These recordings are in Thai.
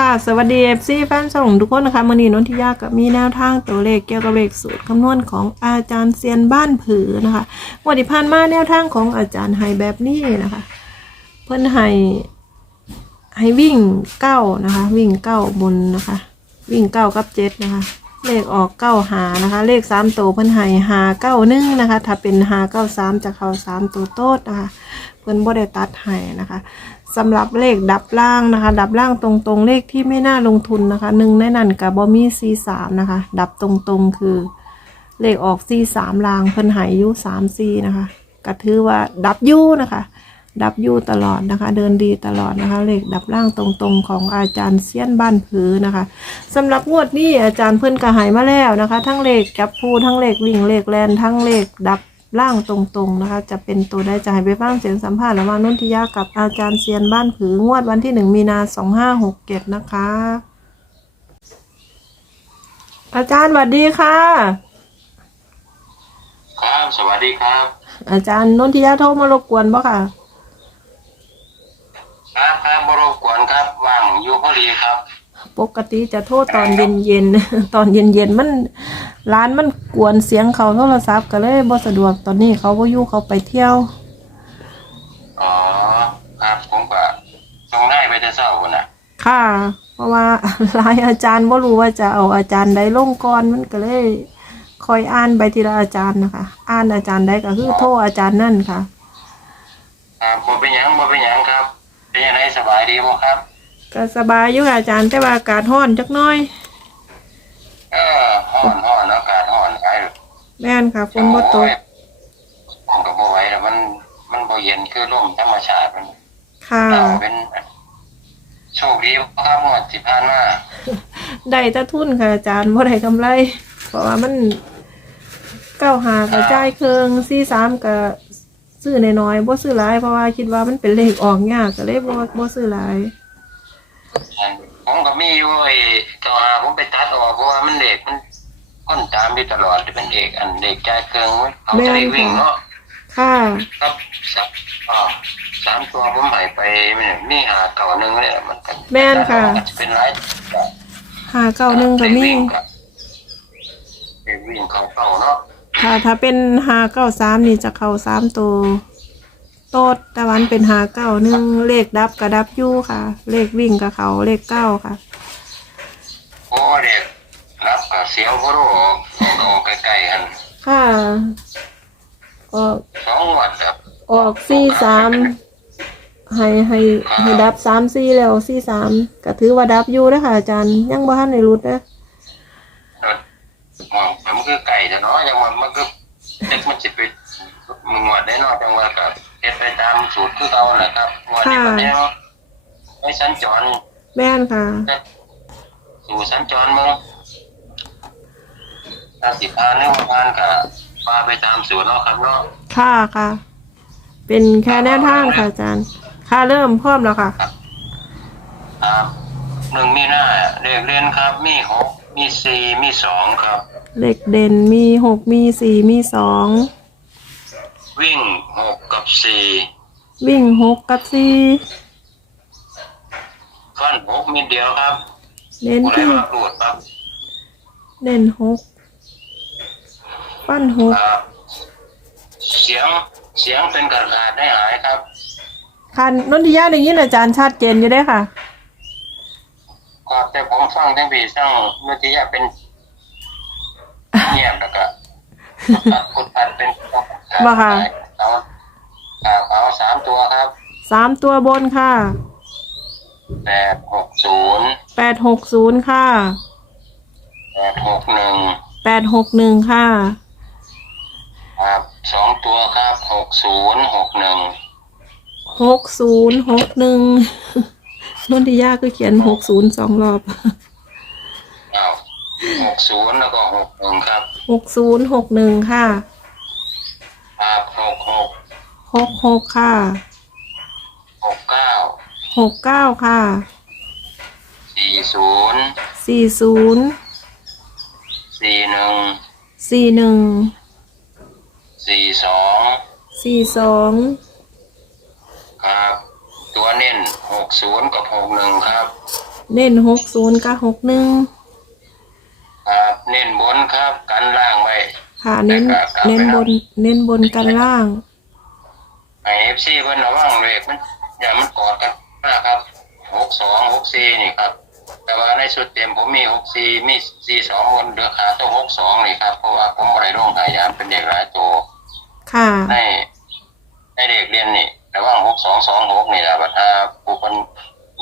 ค่ะ สวัสดีเอฟซีแฟนช่องทุกคนนะคะมือนีนนทิยากับมีแนวทางตัวเลขเกี่ยวกับเลขสูตรคำนวณของอาจารย์เซียนบ้านผือนะคะงวันที่ผ่านมาแนวทางของอาจารย์ให้แบบนี้นะคะ เพิ่นให้ให้วิ่งเก้านะคะ วิ่งเก้าบนนะคะ วิ่งเก้ากับเจ็ดนะคะ เลขออกเก้าหานะคะ เลขสามตัวเพิ่นให้หาเก้าหนึ่งนะคะ ถ้าเป็นหาเก้าสามจะเข้าสามตัวโต๊ดนะคะ เพิ่นบ่ได้ตัดให้นะคะ สำหรับเลขดับล่างนะคะ ดับล่างตรงๆ เลขที่ไม่น่าลงทุนนะคะหนึ่งในนั้นกับบอมี่ซีสามนะคะ ดับตรงๆคือ เลขออกซีสามลางเพิ่นหายยูสามซีนะคะก็ถือว่าดับยูนะคะ ดับยูตลอดนะคะ เดินดีตลอดนะคะ เลขดับล่างตรงๆ ของอาจารย์เซียนบ้านผือนะคะสำหรับงวดนี้อาจารย์เพิ่นก็ใหายมาแล้วนะคะ ทั้งเลขจับคู่ทั้งเลขวิ่งเลขแลนทั้งเลขดับ ล่างตรงๆนะคะ จะเป็นตัวได้จะให้ไปฟังเสียงสัมภาษณ์ระหว่างนุ่นทิยากับอาจารย์เซียนบ้านผืองวดวันที่หนึ่งมีนาสองห้าหกเจ็ดนะคะ อาจารย์สวัสดีค่ะ ครับ สวัสดีครับ อาจารย์นนทิยาโทรมารบกวนบ่ค่ะ ครับครับบรบกวนครับว่างอยู่พอดีครับ ปกติจะโทษตอนเย็นเย็นๆตอนเย็นเย็นๆมัน ร้านมันกวนเสียงเขาโทรศัพท์ก็เลยบ่สะดวกตอนนี้เขาบ่อยู่เขาไปเที่ยว อ๋อ ครับผมก็ส่งได้ไปจะเศร้าคนน่ะ ค่ะ เพราะว่า หลายอาจารย์บ่รู้ว่าจะเอาอาจารย์ใดลงก่อนมันก็เลยคอยอ่านไปทีละอาจารย์นะคะ อ่านอาจารย์ใดก็คือโทรอาจารย์นั่นค่ะ ครับบ่เป็นหยังบ่เป็นหยังครับ เป็นยังไงสบายดีบ่ครับ ก็สบายอยู่ค่ะอาจารย์แต่ว่าอากาศร้อนจักหน้อย เออฮ้อนฮ้อนอากาศฮ้อนไอ้ แม่นค่ะฝนบ่ตกผมก็บ่ไหวแล้วมัน มันบ่เย็นคือลมธรรมชาติมันค่ะหนาวเป็นโชคดีครับหมดที่ผ่านมาได้แตะทุนค่ะอาจารย์บ่ได้กำไร เพราะว่ามันเก้าหากระจายเครื่องสี่สามก็ซื้อน้อยๆบ่ซื้อหลายเพราะว่าคิดว่ามันเป็นเลขออกยากก็เลยบ่บ่ซื้อหลาย ผมก็มีอยู่ไอ้เจ้าหาผมไปตัดออกเพราะว่ามันเด็กมัน ค้นตามอยู่ตลอดเป็นเด็กอันเด็กใจายเครื่องไว้เขาจะได้วิ่งเนาะค่ะครับสับอ่าสามตัวผมใหม่ไปเนี่ยมีหาเก่าหนึ่งเนี่ยมันก็แม่นค่ะอาจจะเป็นไรหาเก้าหนึ่งก็มีไปวิ่งเขาเก่าเนาะค่ะ ถ้าเป็นหาเก้าสามนี่จะเข้าสามตัวโตดแต่วันเป็นหาเก้าหนึ่งเลขดับกระดับอยู่ค่ะ เลขวิ่งกับเขาเลขเก้าค่ะโอ้เด็กรับกับ เสียวก็รู้ออกใกล้ๆกันค่ะ ออกสองวัดครับออกสี่สามให้ให้ให้ดับสามสี่แล้วสี่สามก็ถือว่าดับอยู่นะคะอาจารย์ยังบ่ทันในรุดนะมองมันคือไก่แต่เนาะยังมันมันก็เด็กมันจิไปมึงวัดได้เนาะจังว่ากับเฮ็ดไปตามสูตรคือเก่าแหละครับวันนี้มันแล้วไม่สัญจรแม่นค่ะสู่สัญจรเมือง ถ้าสิพานเรื่องพานกับพาไปตามสูตรเนาะครับเนาะค่ะค่ะ เป็นแค่แนวทางค่ะอาจารย์ ค่ะเริ่มพร้อมแล้วค่ะ ครับหนึ่งมีหน้าเด็กเรียนครับ มีหกมีสี่มีสองครับเลขเด่นมีหกมีสี่มีสองวิ่งหกกับสี่วิ่งหกกับสี่ฟันหกมีเดียวครับเน้นผู้ใดที่มาดูดครับเด่นหก ปั้นหกครับเสียงเสียงเป็นกระดาษได้หายครับ คันนนทิยาได้ยินอาจารย์ชัดเจนอยู่ได้อค่ะก็แต่ผมฟังทั้งปีสร้างเมื่อที่จะเป็นเงียบแล้วก็พุทธัดเป็นว่าค่ะ เอาครับเอาสามตัวครับสามตัวบนค่ะแปดหกศูนย์แปดหกศูนย์ค่ะแปดหกหนึ่งแปดหกหนึ่งค่ะ ครับสองตัวครับหกศูนย์หกหนึ่งหกศูนย์หกหนึ่งนนทิยาคือเขียนหกศูนย์สองรอบอ้าวหกศูนย์แล้วก็หกหนึ่งครับหกศูนย์หกหนึ่งค่ะครับหกหกหกหกค่ะหกเก้าหกเก้าค่ะสี่ศูนย์สี่ศูนย์สี่หนึ่งสี่หนึ่ง สี่สองสี่สองครับตัวเน้นหกศูนย์กับหกหนึ่งครับ เน้นหกศูนย์กับหกหนึ่งครับเน้นบนครับกันล่างไว้ค่ะเน้นเน้นบนเน้นบนกันล่าง ไอเอฟซีเพิ่นระวังเลขมันอย่ามันกอดกันนะครับหกสองหกสี่นี่ครับ แต่ว่าในชุดเต็มผมมีหกสี่มีสี่สองวนเหลือขาตัวหกสองนี่ครับเพราะว่าผมบริโภคหายามเป็นเด็กหลายตัว ค่ะในในเด็กเรียนนี่ระหว่างหกสองสองหกนี่แหละบัดถ้าผู้คน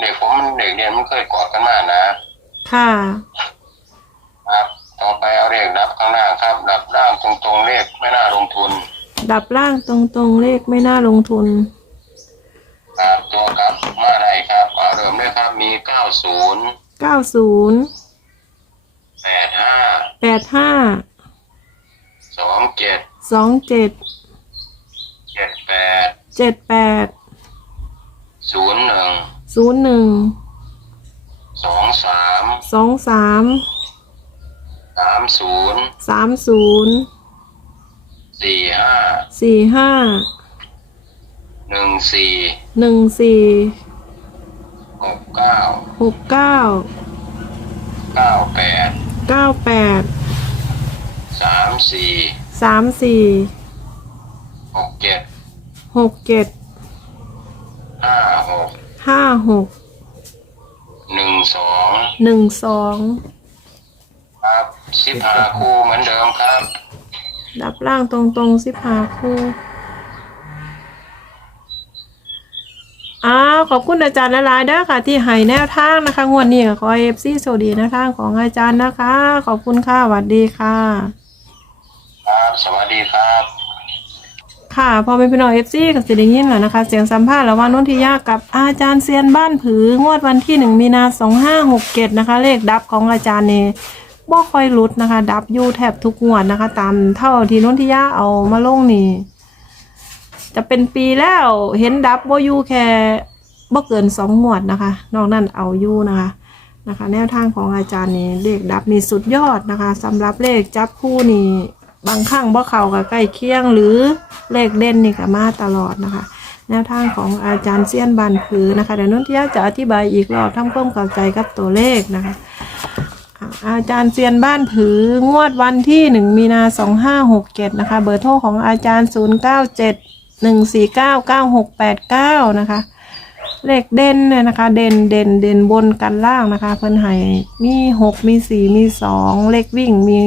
เด็กผมมันเด็กเรียนมันเคยกอดกันมากนะค่ะครับต่อไปเอาเลขดับข้างหน้าครับ ดับล่างตรงๆเลขไม่น่าลงทุน ดับล่างตรงๆเลขไม่น่าลงทุนครับตัวครับมาได้ครับเอาเดิมด้วยครับมีเก้าศูนย์เก้าศูนย์แปดห้าแปดห้าสองเจ็ดสองเจ็ดเจ็ดแปด เจ็ดแปดศูนย์หนึ่งศูนย์หนึ่งสองสามสองสามสามศูนย์สามศูนย์สี่ห้าสี่ห้าหนึ่งสี่หนึ่งสี่หกเก้าหกเก้าเก้าแปดเก้าแปดสามสี่สามสี่หกเจ็ด หกเจ็ดห้าหกห้าหกหนึ่งสองหนึ่งสองครับสิบห้าคู่เหมือนเดิมครับ ดับล่างตรงๆสิบหาคู่อ้าวขอบคุณอาจารย์ละลายๆเด้อค่ะ ที่ให้แนวทางนะคะงวดนี้ก็ขอเอฟซีโซดีแนวทางของอาจารย์นะคะ ขอบคุณค่ะสวัสดีค่ะ ครับ สวัสดีครับ ค่ะพอเป็นพี่น้องเอฟซีกับสิได้ยินแล้วนะคะ เสียงสัมภาษณ์ระหว่างนนทิยากับอาจารย์เซียนบ้านผืองวดวันที่หนึ่งมีนาสองห้าหกเกตนะคะ เลขดับของอาจารย์เนี่ยบ่ค่อยหลุดนะคะ ดับอยู่แทบทุกงวดนะคะ ตามเท่าที่นนทิยาเอามาลงนี่จะเป็นปีแล้วเห็นดับบ่อยู่แค่บ่เกินสองงวดนะคะ นอกนั้นเอาอยู่นะคะนะคะ แนวทางของอาจารย์นี่เลขดับนี่สุดยอดนะคะสำหรับเลขจับคู่นี่ บางครั้งบ่เข้ากับใกล้เคียงหรือเลขเด่นนี่ก็มาตลอดนะคะ แนวทางของอาจารย์เซียนบันผือนะคะเดี๋ยวนุ่นที่จะอธิบายอีกรอบทำความเข้าใจกับตัวเลขนะคะอาจารย์เซียนบ้านผืองวดวันที่หนึ่งมีนาสองห้าหกเจ็ดนะคะ เบอร์โทรของอาจารย์ศูนย์เก้าเจ็ดหนึ่งสี่เก้าเก้าหกแปดเก้านะคะ เลขเด่นเนี่ยนะคะ เด่นเด่นเด่นบนกันล่างนะคะ เพิ่นให้มีหกมีสี่มีสองเลขวิ่งมี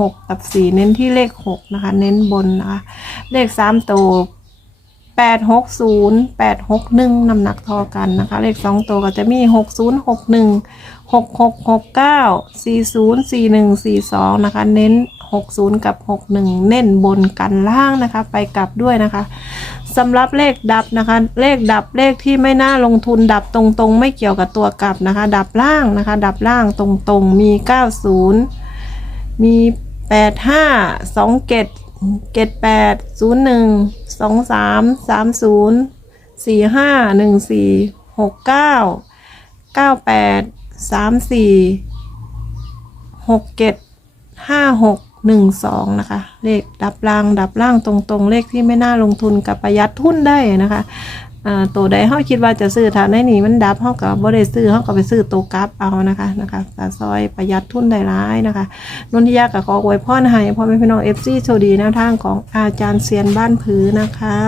หกกับสี่เน้นที่เลขหกนะคะ เน้นบนนะคะ เลขสามตัวแปดหกศูนย์แปดหกหนึ่งน้ำหนักเทอกันนะคะ เลขสองตัวก็จะมีหกศูนย์หกหนึ่งหกหกหกเก้าสี่ศูนย์สี่หนึ่งสี่สองนะคะ เน้นหกศูนย์กับหกหนึ่งเน้นบนกันล่างนะคะ ไปกลับด้วยนะคะสำหรับเลขดับนะคะ เลขดับเลขที่ไม่น่าลงทุนดับตรงๆ ไม่เกี่ยวกับตัวกลับนะคะ ดับล่างนะคะ ดับล่างตรงๆมี90มี 85 27 78 01 23 30 45 14 69 98 34 67ห้าหกหนึ่งสองนะคะ เลขดับล่างดับล่างตรงๆ เลขที่ไม่น่าลงทุนกับประหยัดทุนได้นะคะ อ่าตัวใดเฮาคิดว่าจะซื้อถ้าในนี้มันดับเฮาก็บ่ได้ซื้อเฮาก็ไปซื้อตัวกราฟเอานะคะนะคะสาซอยประหยัดทุนได้ร้ายนะคะนนทิยากับขออวยพรให้พ่อแม่พี่น้อง FC โชคดีแนวทางของอาจารย์เซียนบ้านผือนะคะ